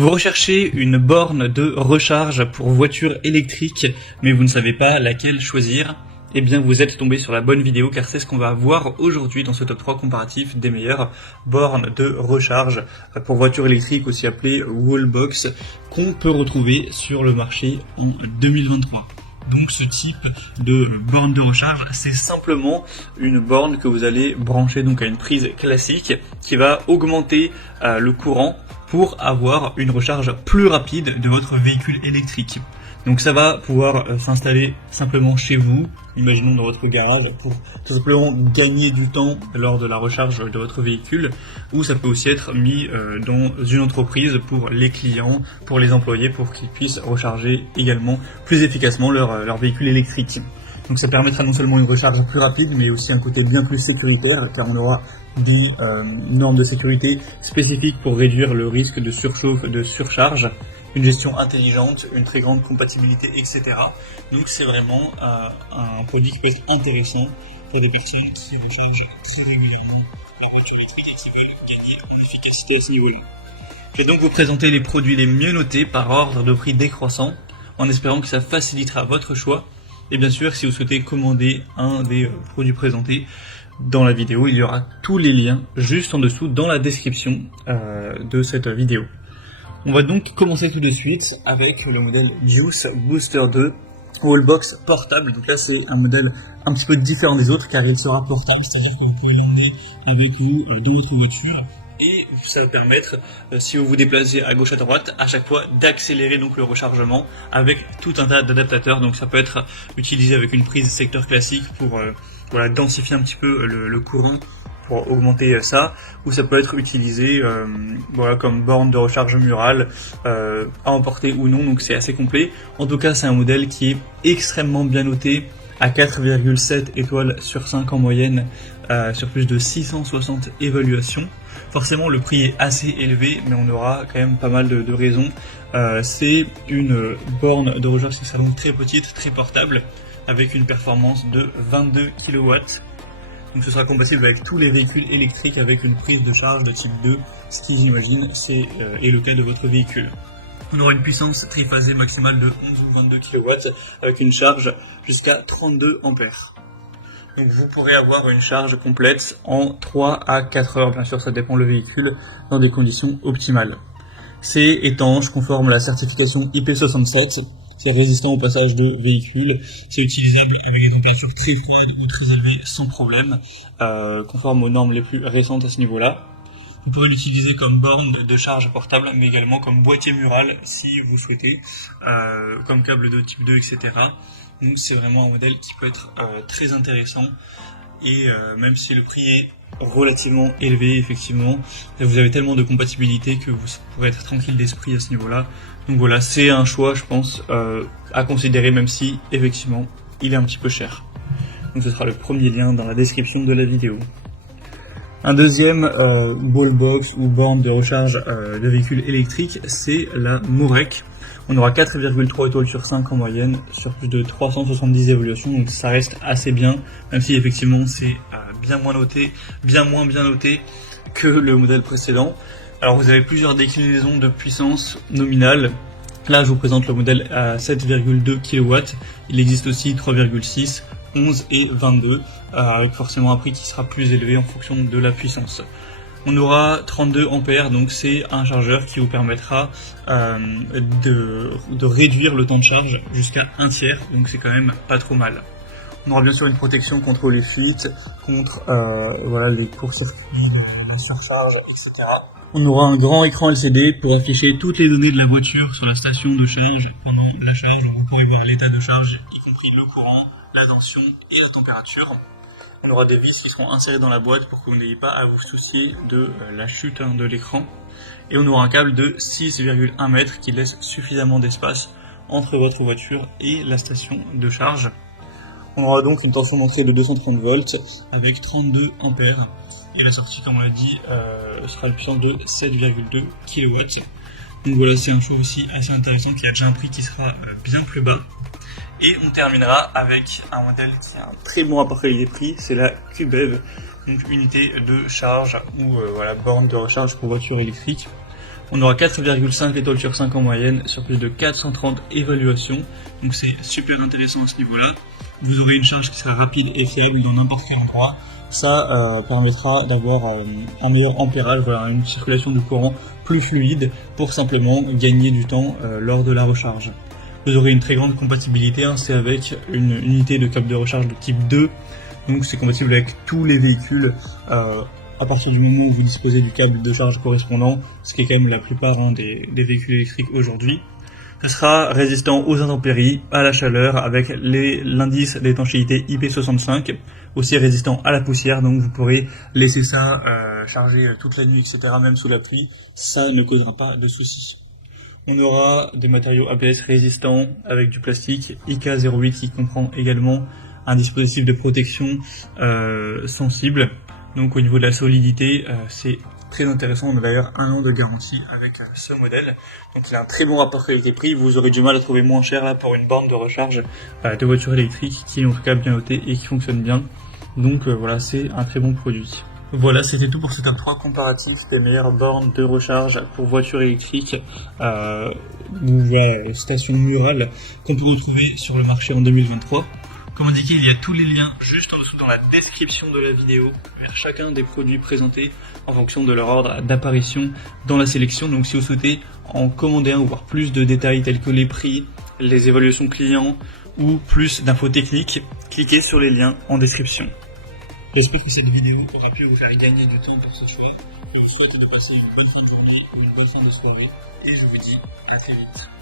Vous recherchez une borne de recharge pour voiture électrique, mais vous ne savez pas laquelle choisir? Eh bien, vous êtes tombé sur la bonne vidéo, car c'est ce qu'on va voir aujourd'hui dans ce top 3 comparatif des meilleures bornes de recharge pour voiture électrique, aussi appelée Wallbox, qu'on peut retrouver sur le marché en 2023. Donc ce type de borne de recharge, c'est simplement une borne que vous allez brancher donc à une prise classique qui va augmenter le courant pour avoir une recharge plus rapide de votre véhicule électrique. Donc ça va pouvoir s'installer simplement chez vous, imaginons dans votre garage, pour tout simplement gagner du temps lors de la recharge de votre véhicule, ou ça peut aussi être mis dans une entreprise pour les clients, pour les employés, pour qu'ils puissent recharger également plus efficacement leur véhicule électrique. Donc ça permettra non seulement une recharge plus rapide, mais aussi un côté bien plus sécuritaire, car on aura des normes de sécurité spécifiques pour réduire le risque de surchauffe, de surcharge, une gestion intelligente, une très grande compatibilité, etc. Donc c'est vraiment un produit qui peut être intéressant pour des personnes qui rechargent très régulièrement leur voiture électrique et qui veulent gagner en efficacité à ce niveau-là. Je vais donc vous présenter les produits les mieux notés par ordre de prix décroissant, en espérant que ça facilitera votre choix. Et bien sûr, si vous souhaitez commander un des produits présentés dans la vidéo, il y aura tous les liens juste en dessous dans la description de cette vidéo. On va donc commencer tout de suite avec le modèle Juice Booster 2 Wallbox portable. Donc là c'est un modèle un petit peu différent des autres car il sera portable, c'est-à-dire que vous pouvez l'emmener avec vous dans votre voiture et ça va permettre, si vous vous déplacez à gauche à droite, à chaque fois d'accélérer donc le rechargement avec tout un tas d'adaptateurs. Donc ça peut être utilisé avec une prise secteur classique pour densifier un petit peu le courant, pour augmenter ça, ou ça peut être utilisé comme borne de recharge murale, à emporter ou non, donc c'est assez complet. En tout cas c'est un modèle qui est extrêmement bien noté, à 4,7 étoiles sur 5 en moyenne, sur plus de 660 évaluations. Forcément le prix est assez élevé, mais on aura quand même pas mal de raisons. C'est une borne de recharge qui sera donc très petite, très portable, avec une performance de 22 kW. Donc ce sera compatible avec tous les véhicules électriques avec une prise de charge de type 2, ce qui j'imagine est le cas de votre véhicule. On aura une puissance triphasée maximale de 11 ou 22 kW avec une charge jusqu'à 32 ampères. Donc vous pourrez avoir une charge complète en 3 à 4 heures, bien sûr ça dépend le véhicule, dans des conditions optimales. C'est étanche, conforme à la certification IP67. C'est résistant au passage de véhicules, c'est utilisable avec des températures très froides ou très élevées sans problème, conforme aux normes les plus récentes à ce niveau-là. Vous pourrez l'utiliser comme borne de charge portable, mais également comme boîtier mural si vous souhaitez, comme câble de type 2, etc. Donc c'est vraiment un modèle qui peut être très intéressant, et même si le prix est relativement élevé, effectivement, vous avez tellement de compatibilité que vous pourrez être tranquille d'esprit à ce niveau-là. Donc voilà, c'est un choix, je pense, à considérer, même si, effectivement, il est un petit peu cher. Donc ce sera le premier lien dans la description de la vidéo. Un deuxième wallbox ou borne de recharge de véhicules électriques, c'est la Morek. On aura 4,3 étoiles sur 5 en moyenne, sur plus de 370 évaluations, donc ça reste assez bien, même si effectivement c'est bien moins bien noté que le modèle précédent. Alors vous avez plusieurs déclinaisons de puissance nominale. Là je vous présente le modèle à 7,2 kW, il existe aussi 3,6, 11 et 22, avec forcément un prix qui sera plus élevé en fonction de la puissance. On aura 32 ampères, donc c'est un chargeur qui vous permettra de réduire le temps de charge jusqu'à un tiers, donc c'est quand même pas trop mal. On aura bien sûr une protection contre les fuites, contre les courts-circuits, la surcharge, etc. On aura un grand écran LCD pour afficher toutes les données de la voiture sur la station de charge pendant la charge. Vous pourrez voir l'état de charge, y compris le courant, la tension et la température. On aura des vis qui seront insérées dans la boîte pour que vous n'ayez pas à vous soucier de la chute de l'écran. Et on aura un câble de 6,1 mètres qui laisse suffisamment d'espace entre votre voiture et la station de charge. On aura donc une tension d'entrée de 230 volts avec 32 ampères. Et la sortie, comme on l'a dit, sera une puissance de 7,2 kW. Donc voilà, c'est un choix aussi assez intéressant qui a déjà un prix qui sera bien plus bas. Et on terminera avec un modèle qui a un très bon appareil des prix, c'est la QBEV, donc unité de charge ou borne de recharge pour voiture électrique. On aura 4,5 étoiles sur 5 en moyenne sur plus de 430 évaluations. Donc c'est super intéressant à ce niveau-là. Vous aurez une charge qui sera rapide et fiable dans n'importe quel endroit. Ça permettra d'avoir un meilleur ampérage, voilà, une circulation du courant plus fluide pour simplement gagner du temps lors de la recharge. Vous aurez une très grande compatibilité, hein, c'est avec une unité de câble de recharge de type 2, donc c'est compatible avec tous les véhicules à partir du moment où vous disposez du câble de charge correspondant, ce qui est quand même la plupart des véhicules électriques aujourd'hui. Ce sera résistant aux intempéries, à la chaleur, avec l'indice d'étanchéité IP65, aussi résistant à la poussière, donc vous pourrez laisser ça charger toute la nuit, etc., même sous la pluie, ça ne causera pas de soucis. On aura des matériaux ABS résistants avec du plastique IK08 qui comprend également un dispositif de protection sensible. Donc au niveau de la solidité, c'est très intéressant. On a d'ailleurs 1 an de garantie avec ce modèle. Donc il a un très bon rapport qualité-prix. Vous aurez du mal à trouver moins cher là pour une borne de recharge de voiture électrique qui est en tout cas bien notée et qui fonctionne bien. Donc voilà, c'est un très bon produit. Voilà, c'était tout pour ce top 3 comparatif des meilleures bornes de recharge pour voitures électriques ou stations murales qu'on peut retrouver sur le marché en 2023. Comme indiqué, il y a tous les liens juste en dessous dans la description de la vidéo vers chacun des produits présentés en fonction de leur ordre d'apparition dans la sélection. Donc si vous souhaitez en commander un ou voir plus de détails tels que les prix, les évaluations clients ou plus d'infos techniques, cliquez sur les liens en description. J'espère que cette vidéo aura pu vous faire gagner du temps pour ce choix. Je vous souhaite de passer une bonne fin de journée ou une bonne fin de soirée et je vous dis à très vite.